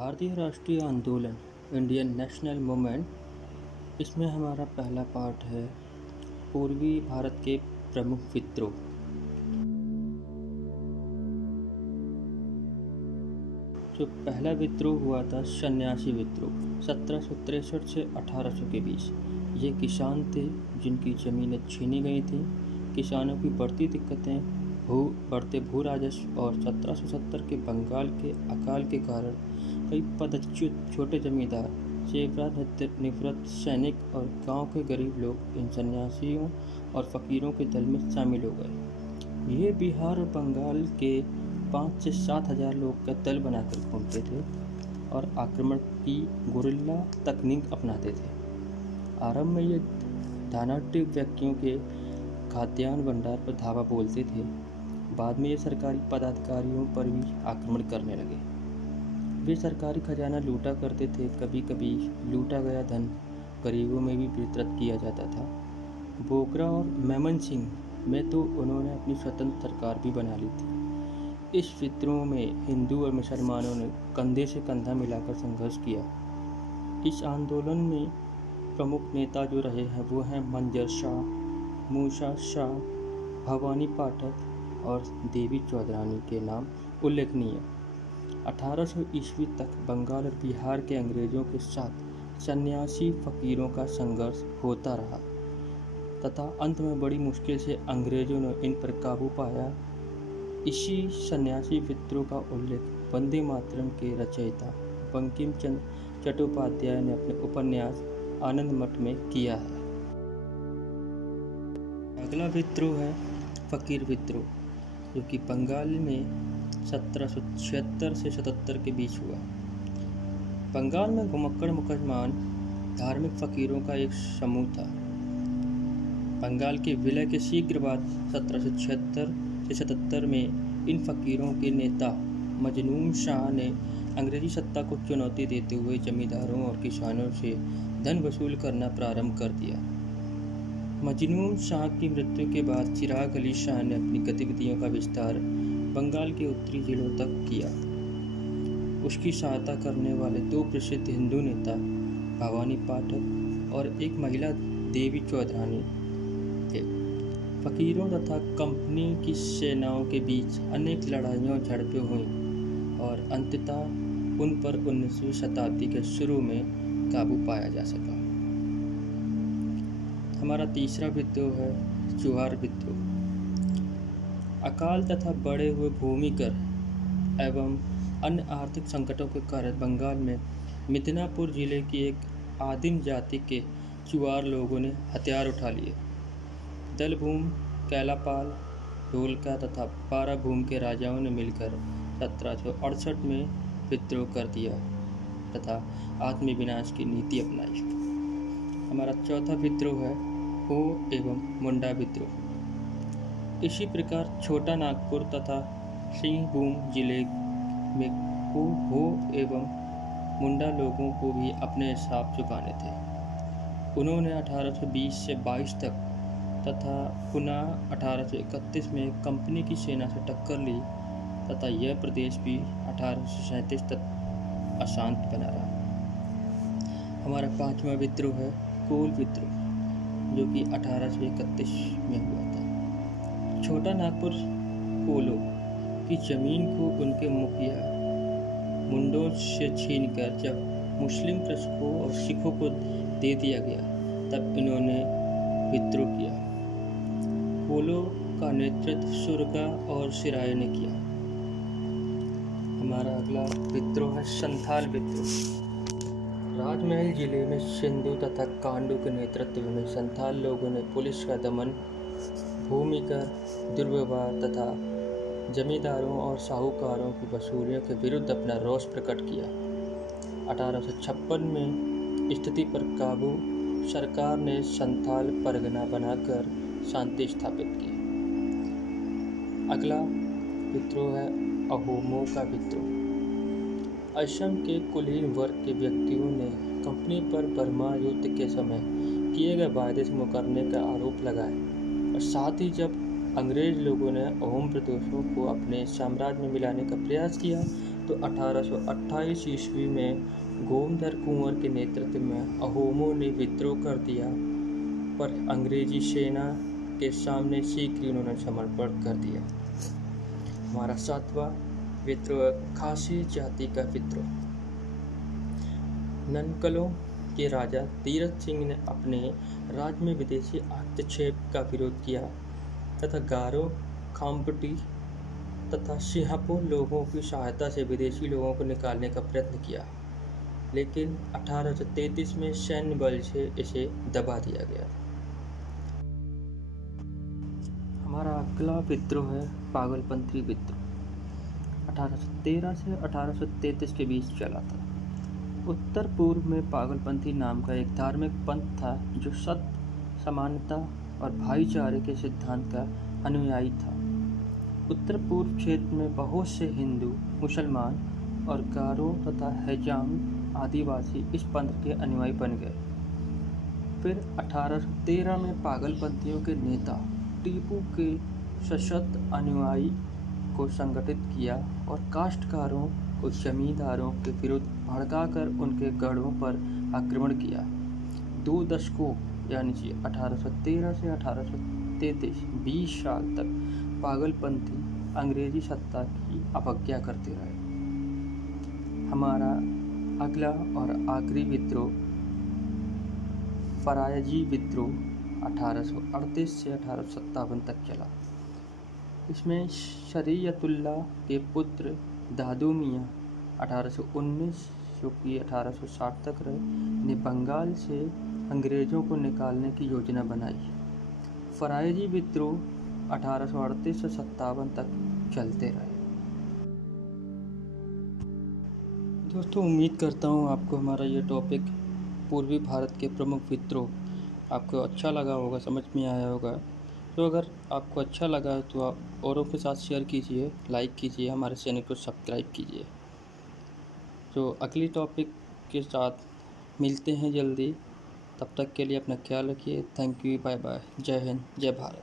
भारतीय राष्ट्रीय आंदोलन इंडियन नेशनल मूवमेंट। इसमें हमारा पहला पार्ट है पूर्वी भारत के प्रमुख विद्रोह। जो पहला विद्रोह हुआ था सन्यासी विद्रोह 1763 से 1800 के बीच। ये किसान थे जिनकी ज़मीनें छीनी गई थीं। किसानों की बढ़ती दिक्कतें, बढ़ते भू राजस्व और 1770 के बंगाल के अकाल के कारण कई पदच्युत छोटे जमींदार, सेवानिवृत्त निवृत्त सैनिक और गांव के गरीब लोग इन सन्यासियों और फकीरों के दल में शामिल हो गए। ये बिहार और बंगाल के 5 से 7 हज़ार लोग का दल बनाकर घूमते थे और आक्रमण की गुरिल्ला तकनीक अपनाते थे। आरंभ में ये धनाढ्य व्यक्तियों के खाद्यान्न भंडार पर धावा बोलते थे। बाद में ये सरकारी पदाधिकारियों पर भी आक्रमण करने लगे। वे सरकारी खजाना लूटा करते थे। कभी कभी लूटा गया धन गरीबों में भी वितरित किया जाता था। बोगरा और मेमन सिंह में तो उन्होंने अपनी स्वतंत्र सरकार भी बना ली थी। इस विद्रोह में हिंदू और मुसलमानों ने कंधे से कंधा मिलाकर संघर्ष किया। इस आंदोलन में प्रमुख नेता जो रहे हैं वो हैं मंजर शाह, मूसा शाह, भवानी पाठक और देवी चौधरानी के नाम उल्लेखनीय। 1800 ईस्वी तक बंगाल और बिहार के अंग्रेजों के साथ सन्यासी फकीरों का संघर्ष होता रहा तथा अंत में बड़ी मुश्किल से अंग्रेजों ने इन पर काबू पाया। इसी सन्यासी विद्रोह का उल्लेख वंदे मातरम के रचयिता बंकिम चंद्र चट्टोपाध्याय ने अपने उपन्यास आनंद मठ में किया है। अगला विद्रोह है फकीर विद्रोह, जो कि बंगाल में 1776 से 77 के बीच हुआ। बंगाल में घुमक्कड़ मुसलमान धार्मिक फकीरों का एक समूह था। बंगाल के विलय के शीघ्र बाद 1776 से 77 में इन फकीरों के नेता मजनून शाह ने अंग्रेजी सत्ता को चुनौती देते हुए जमींदारों और किसानों से धन वसूल करना प्रारंभ कर दिया। मजनून शाह की मृत्यु के बाद चिराग अली शाह ने अपनी गतिविधियों का विस्तार बंगाल के उत्तरी जिलों तक किया। उसकी सहायता करने वाले दो प्रसिद्ध हिंदू नेता भवानी पाठक और एक महिला देवी चौधरानी थे। फकीरों तथा कंपनी की सेनाओं के बीच अनेक लड़ाइयाँ और झड़पें हुईं और अंततः उन पर 19वीं शताब्दी के शुरू में काबू पाया जा सका। हमारा तीसरा विद्रोह है चुहार विद्रोह। अकाल तथा बढ़े हुए भूमि कर एवं अन्य आर्थिक संकटों के कारण बंगाल में मिदनापुर जिले की एक आदिम जाति के चुहार लोगों ने हथियार उठा लिए। दलभूम, कैलापाल, ढोलका तथा पाराभूम के राजाओं ने मिलकर 1768 में विद्रोह कर दिया तथा आत्मविनाश की नीति अपनाई। हमारा चौथा विद्रोह है हो एवं मुंडा विद्रोह। इसी प्रकार छोटा नागपुर तथा सिंहभूम जिले में हो एवं मुंडा लोगों को भी अपने हिसाब चुकाने थे। उन्होंने 1820 से 22 तक तथा पुनः 1831 में कंपनी की सेना से टक्कर ली तथा यह प्रदेश भी 1837 तक अशांत बना रहा। हमारा पांचवा विद्रोह है कोल विद्रोह, जो कि 1831 में हुआ था। छोटा नागपुर कोलों की जमीन को उनके मुखिया मुंडों से छीनकर जब मुस्लिम कृषकों और सिखों को दे दिया गया तब इन्होंने विद्रोह किया। कोलों का नेतृत्व सुरगा और सिराय ने किया। हमारा अगला विद्रोह है संथाल विद्रोह। राजमहल जिले में सिंधु तथा कांडू के नेतृत्व में संथाल लोगों ने पुलिस का दमन, भूमिकर, दुर्व्यवहार तथा जमींदारों और साहूकारों की वसूलियों के विरुद्ध अपना रोष प्रकट किया। 1856 में स्थिति पर काबू सरकार ने संथाल परगना बनाकर शांति स्थापित की। अगला विद्रोह है अहोमों का विद्रोह। असम के कुलीन वर्ग के व्यक्तियों ने कंपनी पर बर्मा युद्ध के समय किए गए वायदे से मुकरने का आरोप लगाया और साथ ही जब अंग्रेज लोगों ने अहोम प्रदेशों को अपने साम्राज्य में मिलाने का प्रयास किया तो 1828 ईस्वी में गोमधर कुंवर के नेतृत्व में अहोमों ने विद्रोह कर दिया, पर अंग्रेजी सेना के सामने शीघ्र उन्होंने समर्पण कर दिया। हमारा 7वां विद्रोह खासी जाति का विद्रोह। ननकलों के राजा तीरथ सिंह ने अपने राज्य में विदेशी हस्तक्षेप का विरोध किया तथा गारो, खाम्पटी तथा सिंहपो लोगों की सहायता से विदेशी लोगों को निकालने का प्रयत्न किया, लेकिन 1833 में सैन्य बल से इसे दबा दिया गया। हमारा अगला विद्रोह है पागलपंथी विद्रोह। 1813 से 1833 के बीच चला था। उत्तर पूर्व में पागलपंथी नाम का एक धार्मिक पंथ था जो सत्य, समानता और भाईचारे के सिद्धांत का अनुयायी था। उत्तर पूर्व क्षेत्र में बहुत से हिंदू, मुसलमान और गारो तथा हैजांग आदिवासी इस पंथ के अनुयायी बन गए। फिर 1813 में पागलपंथियों के नेता टीपू के सशक्त अनुयायी को संगठित किया और काश्तकारों को जमींदारों के विरुद्ध भड़काकर उनके गढ़ों पर आक्रमण किया। 2 दशकों यानी कि 1813 से 1833 20 साल तक पागलपंथी अंग्रेजी सत्ता की अवज्ञा करते रहे। हमारा अगला और आखिरी विद्रोह फरायजी विद्रोह 1838 से 1857 तक चला। इसमें शरीयतुल्लाह के पुत्र दादू मियाँ 1819 जो कि 1860 तक रहे ने बंगाल से अंग्रेज़ों को निकालने की योजना बनाई। फरायजी विद्रोह 1838 से 57 तक चलते रहे। दोस्तों, उम्मीद करता हूँ आपको हमारा ये टॉपिक पूर्वी भारत के प्रमुख विद्रोह आपको अच्छा लगा होगा, समझ में आया होगा। तो अगर आपको अच्छा लगा तो आप औरों के साथ शेयर कीजिए, लाइक कीजिए, हमारे चैनल को सब्सक्राइब कीजिए। तो अगली टॉपिक के साथ मिलते हैं जल्दी। तब तक के लिए अपना ख्याल रखिए। थैंक यू, बाय बाय, जय हिंद, जय भारत।